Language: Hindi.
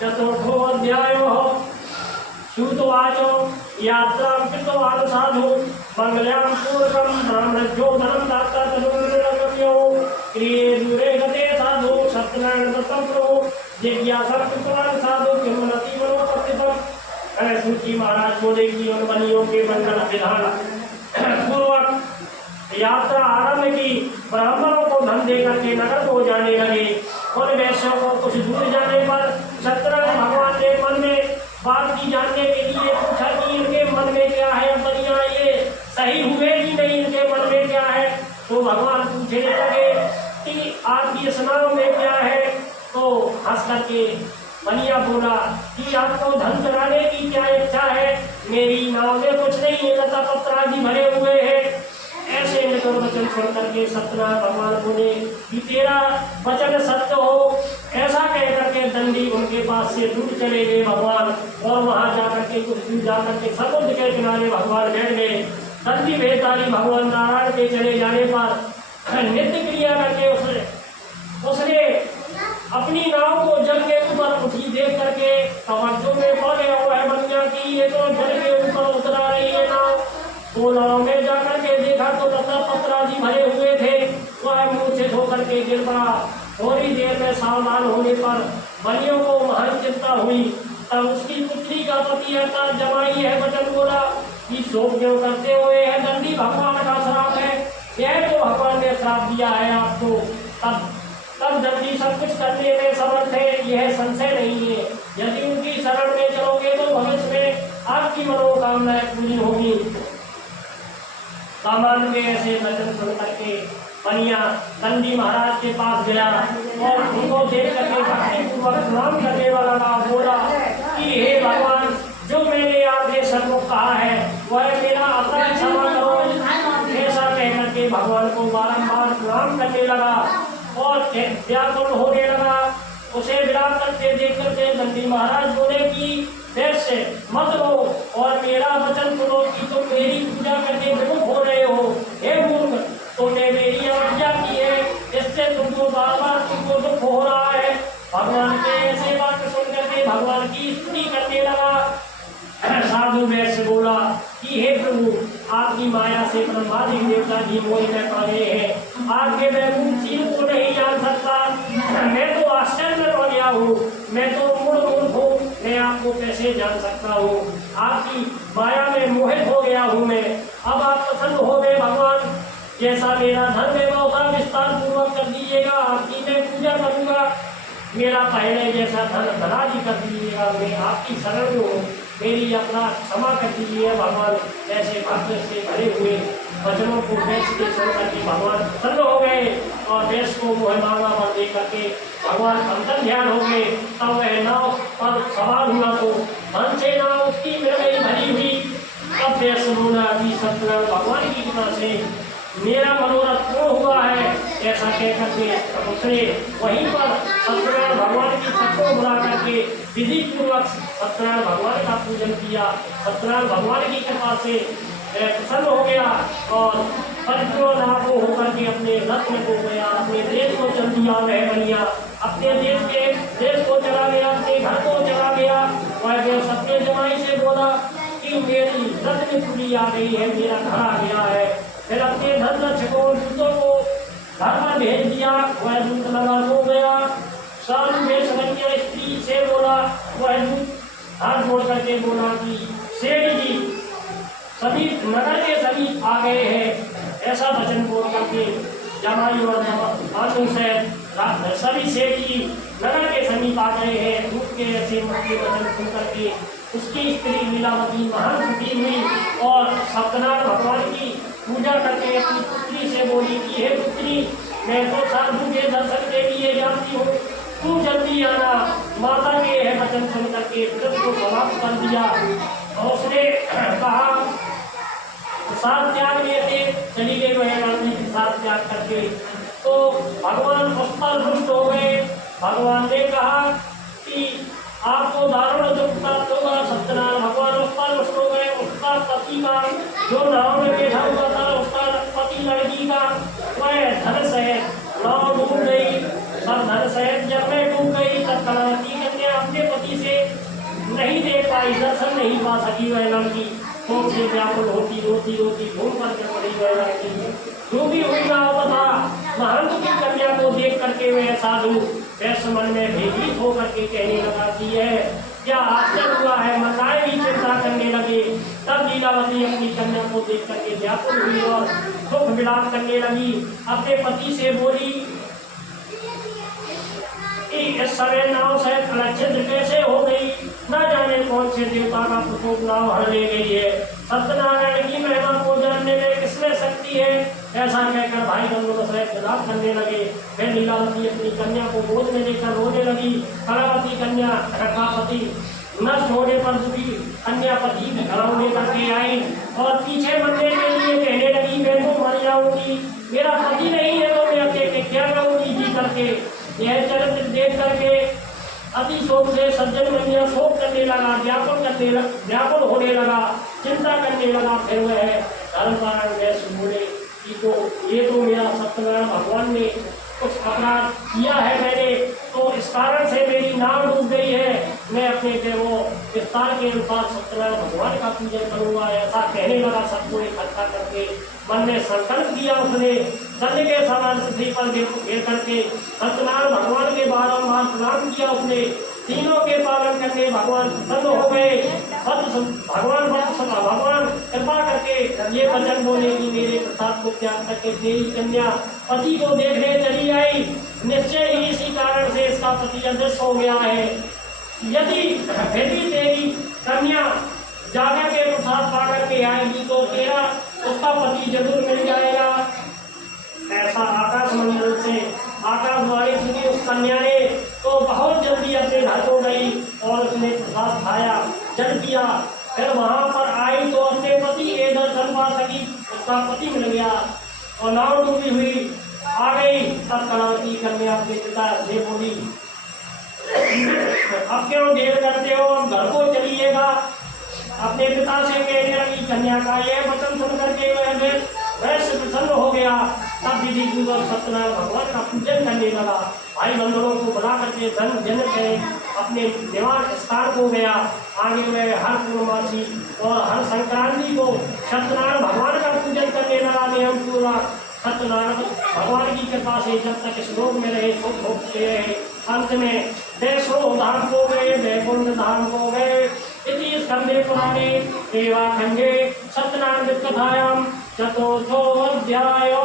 चतुर्थोऽध्यायो श्रुतवाच यात्रां कृतवान् साधु मंगल्यां पूर्वकं ब्राह्मणभ्यो धनं दात्ता तदुर्गम्यो क्रिये दूरे गते साधु सत्यनारायण दत्तं प्रभु जिज्ञासा कृतवान् साधु किंवदति मनोपस्थितम्। सूची महाराज बोले कि उन बनियों के बंधन विधान पूर्वक यात्रा आरंभ की। ब्राह्मणों को धन देकर के नगर को जाने लगे। उन वैश्यों को कुछ दूर जाने पर सत्यनारायण भगवान ने मन में बात की जानने के लिए पूछा कि इनके मन में क्या है, बनिया ये सही हुए कि नहीं, इनके मन में क्या है। तो भगवान पूछने लगे कि आपकी इस नाव में क्या है। तो हंस करके बनिया बोला कि आपको धन चढ़ाने की क्या इच्छा है। मेरी नाव में कुछ नहीं है, लता पत्र आदि भरे हुए हैं। ऐसे वचन सुन करके सत्यनारायण भगवान बोले कि तेरा वचन सत्य हो। ऐसा कह करके दंडी उनके पास से दूर चले गए भगवान, और वहां जाकर के कुछ दूर जाकर के समुद्र के किनारे भगवान बैठ गए। दंडी बेताली भगवान नारायण के चले जाने पर नित्य क्रिया करके उसने अपनी नाव को जल के ऊपर उठी देख करके तवज्जो में पड़ गया हुआ है बनिया की ये तो जल के ऊपर उतरा रही है नाव। तो नाव में जाकर के देखा तो लता पत्र आदि भरे हुए थे। वह मुंह से धो करके गिर पड़ा। थोड़ी देर में सावधान होने पर बनियों को महान चिंता हुई। तब उसकी पुत्री का पति अर्थात जमाई है वचन बोला कि शोक क्यों करते हुए है, दंडी भगवान का श्राप है। यह तो भगवान ने श्राप दिया है आपको। तब दंडी सब कुछ करने में समर्थ है, यह संशय नहीं है। यदि उनकी शरण में चलोगे तो भविष्य में आपकी मनोकामनाएं पूरी होगी। सामान में ऐसे वचन सुन करके बनिया दंडी महाराज के पास गया और उनको देख करके भक्ति पूर्वक प्रणाम करने वाला बोला कि हे भगवान, जो मैंने आपसे सन्मुख कहा है वह मेरा अपराध क्षमा करो। ऐसा कह करके भगवान को बारंबार प्रणाम करने लगा और व्याकुल होने लगा। उसे विराम करके देख करके दंडी महाराज बोले कि वैसे मत रो और मेरा वचन सुनो कि तुम मेरी पूजा करके विमुख हो रहे हो। हे मूर्ख, तुमने मेरी आज्ञा की है, इससे तुमको बार बार तुमको दुख हो रहा है। भगवान के ऐसे बात सुन करके भगवान की स्तुति करने लगा। साधु वैश्य बोला कि हे प्रभु, आपकी माया से ब्रह्मादि देवता जी मोह में पड़ गए हैं। आपके वैकुंठ चीन को नहीं जान सकता। मैं तो आश्चर्य में पड़ गया हूँ। मैं तो मूर्ख हूँ, मैं आपको कैसे जान सकता हूँ। आपकी माया में मोहित हो गया हूँ मैं। अब आप प्रसन्न हो गए भगवान, जैसा मेरा धर्म है वैसा विस्तार पूर्वक कर दीजिएगा। आपकी मैं पूजा करूँगा। मेरा पहले जैसा धनादि कर दीजिएगा। मैं आपकी शरण में हूँ, मेरी अपराध क्षमा कर दीजिए भगवान। ऐसे भक्त से भरे हुए वचनों को वैश्य के सुन करके भगवान प्रसन्न हो गए और वैश्य को मोह मांगा पर दे करके भगवान अंतर ध्यान हो गए। तब वह नाव पर सवार हुआ तो धन से नाव उसकी मृगई भरी हुई। तब वैश्य बोला कि सत्यनारायण भगवान की कृपा से मेरा मनोरथ पूर्ण हुआ है। ऐसा कह करके उसने वहीं पर सत्यनारायण भगवान की छत को बुला करके विधि पूर्वक सत्यनारायण भगवान का पूजन किया। सत्यनारायण भगवान की कृपा से प्रसन्न हो गया और परिपूर्णापो होकर के अपने रत्न को गया, अपने देश को चल दिया। वह बनिया अपने देश को चला गया, अपने घर को चला गया। वह सत्य जमाई से बोला कि मेरी रत्न पूरी आ गई है, मेरा घर आ गया है। फिर अपने धन रक्षकों दूतों को घर पर भेज दिया। वह दूत लगा हो गया। साधु में समझिया स्त्री से बोला, वह दूत हाथ जोड़ करके बोला कि सेठ जी सभी नगर के सभी आ गए हैं। ऐसा वचन बोल करके जमाई और भानु से सभी सेठ जी नगर के समीप आ गए हैं। दूत के ऐसे मुख्य वचन सुन करके उसकी स्त्री लीलावती महान सुखी हुई और सत्यनारायण भगवान की पूजा करके अपनी पुत्री से बोली कि हे पुत्री, मैं तो साधु के दर्शन के लिए जाती हूँ, तू जल्दी आना। माता के यह वचन सुन करके व्रत को समाप्त कर दिया और उसने कहा प्रसाद त्याग लेते चली गई। वह लड़की प्रसाद त्याग करके तो भगवान उस पर रुष्ट हो गए। भगवान ने कहा कि आपको दारुण दुख प्राप्त होगा। सत्यनारायण भगवान उस पर रुष्ट हो गए। उसका पति का जो नाव में बैठा हुआ था, उसका पति लड़की का वह धन सहित नाव डूब गई। सब धन सहित जब कलावती कन्या अपने पति से नहीं देख पाई, दर्शन नहीं पा सकी। वह लड़की शोक से व्याकुल होती रोती रोती घूम करके पड़ी। वह लड़की जो भी हुई ना बता, महंत की कन्या को देख करके वह साधु वैश्य मन में भयभीत होकर के कहने लगा कि है क्या आश्चर्य हुआ है। माताएं भी चिंता करने लगे। तब लीलावती अपनी कन्या को देख करके व्याकुल हुई और दुख विलाप करने लगी। अपने पति से बोली कि इस समय नाव से छिद्र कैसे हो गई, न जाने कौन से देवता का प्रकोप नाव हर ले गई है। सत्यनारायण की महिमा को जानने में किसमें शक्ति है। ऐसा कहकर भाई बंधु दशरथ विलाप करने लगे। फिर लीलावती अपनी कन्या को गोद में लेकर रोने लगी। कलावती कन्या का पति नष्ट होने पर दुखी कन्या पति घरों लेकर के आई और पीछे मरने के लिए कहने लगी मैं तो मर जाऊंगी, मेरा पति नहीं है तो मैं अकेले क्या करूंगी जी करके। यह चरित्र देख करके अति शोक से सज्जन बनिया शोक करने लगा, व्याकुल होने लगा, चिंता करने लगा। फिर वह धर्मपारायण वैश्य बोले कि तो ये तो मेरा सत्यनारायण भगवान ने कुछ अपराध किया है मैंने, तो इस कारण से मेरी नाव डूब गई है। मैं अपने देवों विस्तार के अनुसार सत्यनारायण भगवान का पूजन करूंगा। ऐसा कहने लगा। सबको इकट्ठा करके मन में संकल्प किया। उसने दंड के समान पृथ्वी पर गिर करके सत्यनारायण भगवान के बारंबार प्रणाम किया। उसने तीनों के पालन करके भगवान प्रसन्न हो गए। भगवान कृपा करके ये वचन बोले कि मेरे प्रसाद को त्याग करके तेरी कन्या पति को देखने चली आई। निश्चय ही इसी कारण से इसका पति अदृश्य हो गया है। यदि फिर भी तेरी कन्या जाकर के प्रसाद पा करके आएगी तो तेरा उसका पति जरूर मिल जाएगा। ऐसा आकाश मंडल से आकाशवाणी सुनी उस कन्या ने तो बहुत जल्दी अपने घर को गई और उसने प्रसाद खाया, जल पिया। फिर वहां पर आई तो अपने पति के दर्शन पा सकी। उसका पति मिल गया और नाव डूबी हुई आ गई। तब कलावती कन्या अपने पिता से बोली अब क्यों देर करते हो, अब घर को चलिएगा। अपने पिता से कहने लगी। कन्या का यह वचन सुन करके वैश्य प्रसन्न हो गया। तब विधि पूर्वक सत्यनारायण भगवान का पूजन करने लगा। भाई बंधुओं को बुला करके धन जन के अपने निवास स्थान को गया। आगे में हर पूर्णमासी और हर संक्रांति को सत्यनारायण भगवान का पूजन करने लगा। नियम पूरा सत्यनारायण भगवान की कृपा से जब तक इस लोक में रहे सुख भोगते रहे। अंत में वैष्णो धाम को गए, वैकुंठ धाम को गए। इति स्कंदे पुराणे देवाखंडे सत्यनारायण कथायां चतुर्थो अध्यायो।